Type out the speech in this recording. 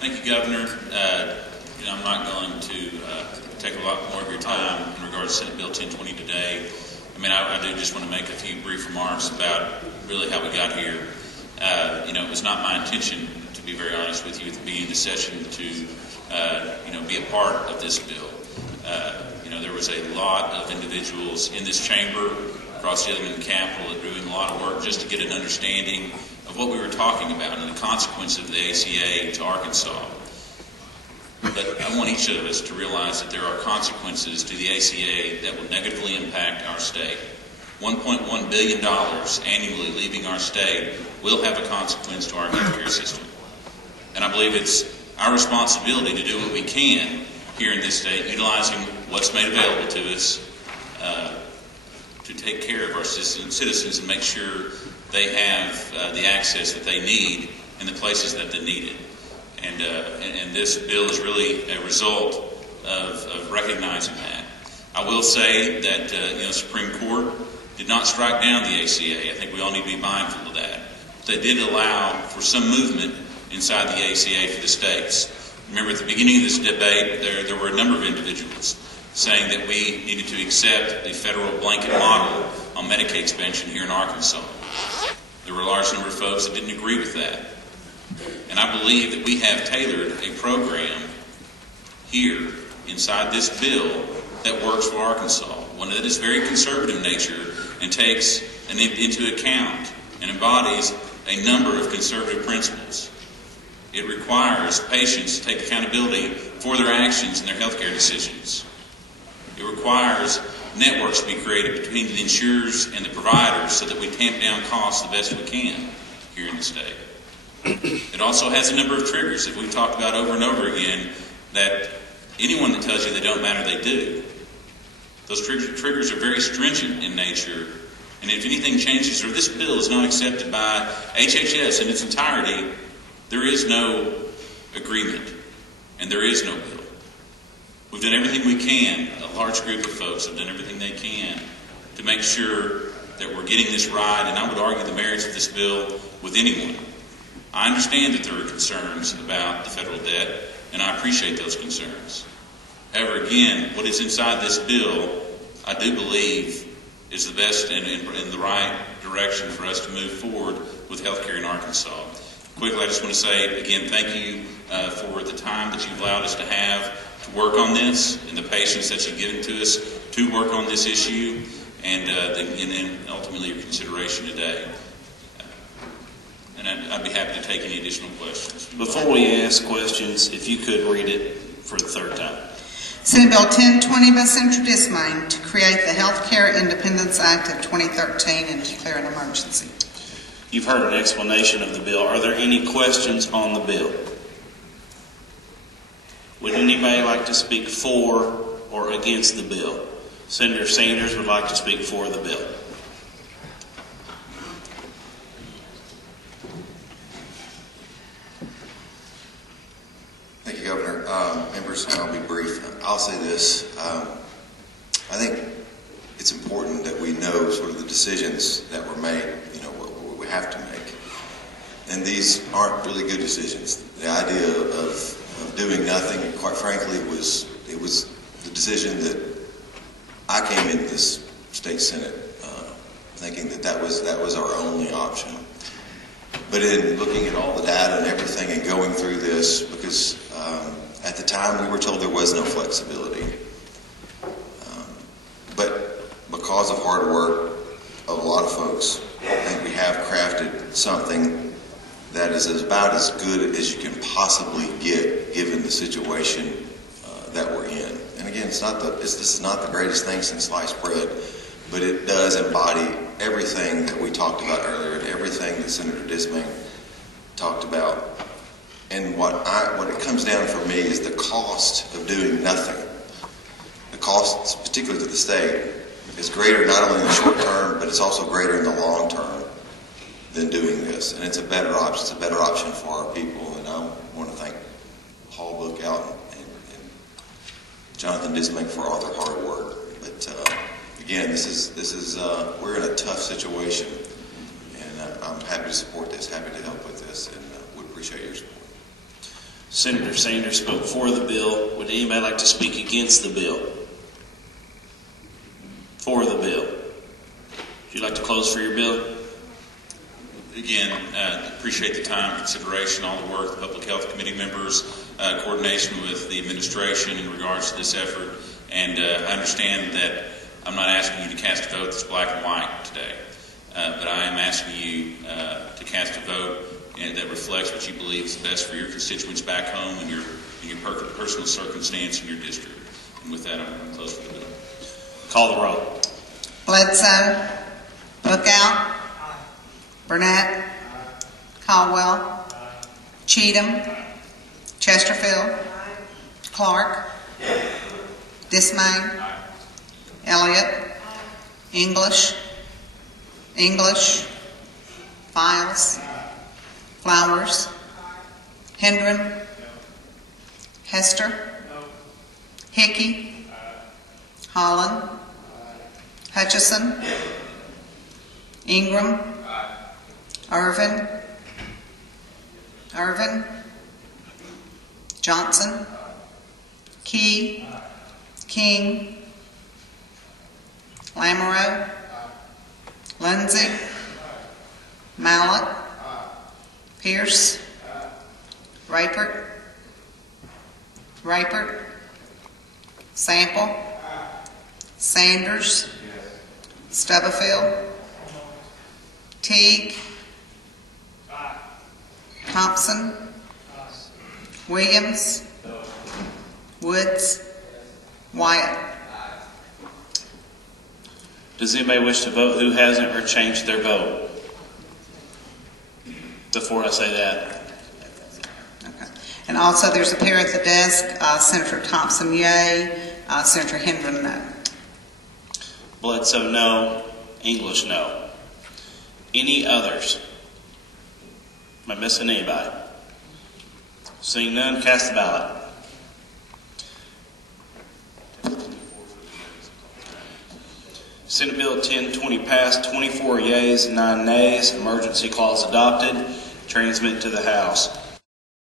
Thank you, Governor. I'm not going to take a lot more of your time in regards to Senate Bill 1020 today. I do just want to make a few brief remarks about really how we got here. It was not my intention, to be very honest with you, at the beginning of the session to, be a part of this bill. There was a lot of individuals in this chamber, across the other end of the Capitol, that were doing a lot of work just to get an understanding of what we were talking about and the consequence of the ACA to Arkansas. But I want each of us to realize that there are consequences to the ACA that will negatively impact our state. $1.1 billion annually leaving our state will have a consequence to our healthcare system. And I believe it's our responsibility to do what we can here in this state, utilizing what's made available to us to take care of our citizens and make sure they have the access that they need in the places that they need it. And this bill is really a result of recognizing that. I will say that the Supreme Court did not strike down the ACA. I think we all need to be mindful of that. They did allow for some movement inside the ACA for the states. Remember, at the beginning of this debate, there were a number of individuals saying that we needed to accept the federal blanket model on Medicaid expansion here in Arkansas. There were a large number of folks that didn't agree with that. And I believe that we have tailored a program here inside this bill that works for Arkansas, one that is very conservative in nature and takes into account and embodies a number of conservative principles. It requires patients to take accountability for their actions and their health care decisions. It requires networks to be created between the insurers and the providers so that we tamp down costs the best we can here in the state. It also has a number of triggers that we've talked about over and over again, that anyone that tells you they don't matter, they do. Those triggers are very stringent in nature, and if anything changes or this bill is not accepted by HHS in its entirety, there is no agreement and there is no bill. We've done everything we can, a large group of folks have done everything they can to make sure that we're getting this right, and I would argue the merits of this bill with anyone. I understand that there are concerns about the federal debt, and I appreciate those concerns. However, again, what is inside this bill, I do believe, is the best and in the right direction for us to move forward with healthcare in Arkansas. Quickly, I just want to say, again, thank you for the time that you've allowed us to have to work on this and the patience that you've given to us to work on this issue and then ultimately your consideration today. And I'd be happy to take any additional questions. Before we ask questions, if you could read it for the third time. Senate Bill 1020 by Senator Dismang to create the Healthcare Independence Act of 2013 and declare an emergency. You've heard an explanation of the bill. Are there any questions on the bill? Would anybody like to speak for or against the bill? Senator Sanders would like to speak for the bill. Thank you, Governor. Members, I'll be brief. I'll say this. I think it's important that we know sort of the decisions that were made, what we have to make. And these aren't really good decisions. The idea of doing nothing, quite frankly, it was the decision that I came into this state Senate thinking that was our only option. But in looking at all the data and everything and going through this, because at the time we were told there was no flexibility. But because of hard work of a lot of folks, I think we have crafted something that is about as good as you can possibly get given the situation that we're in. And again, this is not the greatest thing since sliced bread, but it does embody everything that we talked about earlier and everything that Senator Dismang talked about. And what it comes down for me is the cost of doing nothing. The cost, particularly to the state, is greater not only in the short term, but it's also greater in the long term than doing this. And it's a better option. It's a better option for our people. And I want to thank Paul Bookout and Jonathan Dismang for all their hard work. But again, we're in a tough situation, and I'm happy to support this, happy to help with this, and would appreciate your support. Senator Sanders spoke for the bill. Would anybody like to speak against the bill? For the bill. Would you like to close for your bill? Again, appreciate the time, consideration, all the work, the Public Health Committee members, coordination with the administration in regards to this effort. And I understand that I'm not asking you to cast a vote that's black and white today, but I am asking you to cast a vote that reflects what you believe is best for your constituents back home and your personal circumstance in your district. And with that, I'm going to close for the bill. Call the roll. Bledsoe. Lookout. Burnett. Caldwell. Cheatham. Chesterfield. Clark. Dismang. Elliott. English. Files. Flowers. Hendren. Hester. Hickey. Holland. Hutchison. Ingram. Irvin. Johnson. Key. King. Lamoureux. Lindsay. Mallett. Pierce. Raypert. Sample. Sanders. Stubblefield. Teague. Thompson. Williams. Woods. Wyatt. Does anybody wish to vote who hasn't or changed their vote? Before I say that. Okay. And also there's a pair at the desk, Senator Thompson, yay. Senator Hendren, no. Bledsoe, no. English, no. Any others? Am I missing anybody? Seeing none, cast the ballot. Senate Bill 1020 passed, 24 yeas, 9 nays. Emergency clause adopted. Transmit to the House.